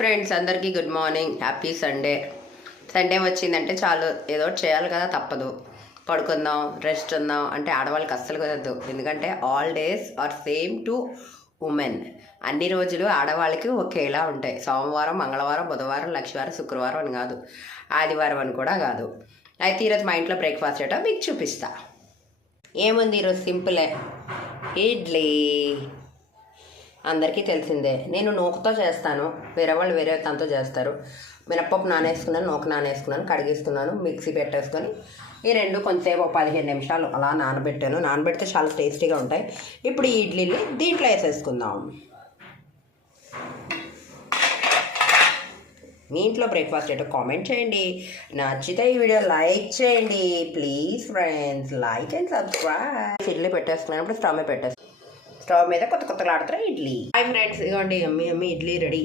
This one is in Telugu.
ఫ్రెండ్స్, అందరికీ good morning. Happy Sunday. Sunday వచ్చిందంటే చాలు, ఏదో చేయాలి కదా, తప్పదు. పడుకుందాం, రెస్ట్ ఉందాం అంటే ఆడవాళ్ళకి అస్సలు కుదరదు. ఎందుకంటే all days are same to women. అన్ని రోజులు ఆడవాళ్ళకి ఒకేలా ఉంటాయి. సోమవారం, మంగళవారం, బుధవారం, లక్షవారం, శుక్రవారం అని కాదు, ఆదివారం అని కూడా కాదు. అయితే ఈరోజు మా ఇంట్లో బ్రేక్ఫాస్ట్ ఏంటో మీకు చూపిస్తా. ఏముంది ఈరోజు సింపులే, ఇడ్లీ. అందరికీ తెలిసిందే. నేను నూకతో చేస్తాను, వేరే వాళ్ళు వేరే దాంతో చేస్తారు. మినప్పప్పు నానేసుకున్నాను, నూక నానేసుకున్నాను, కడిగేసుకున్నాను, మిక్సీ పెట్టేసుకొని ఈ రెండు కొంచెంసేపు 15 నిమిషాలు అలా నానబెట్టాను. నానబెడితే చాలా టేస్టీగా ఉంటాయి. ఇప్పుడు ఈ ఇడ్లీని దీంట్లో వేసేసుకుందాం. మీ ఇంట్లో బ్రేక్ఫాస్ట్ ఏంటో కామెంట్ చేయండి. నచ్చితే ఈ వీడియో లైక్ చేయండి please friends. Like and subscribe. Idli పెట్టేసుకున్నాను. ఇప్పుడు స్టవ్ మీద పెట్టేస్తాను. స్టవ్ మీద కొత్తలాడుతున్నా ఇడ్లీ. హాయ్ ఫ్రెండ్స్, ఇదిగోండి అమ్మి ఇడ్లీ రెడీ.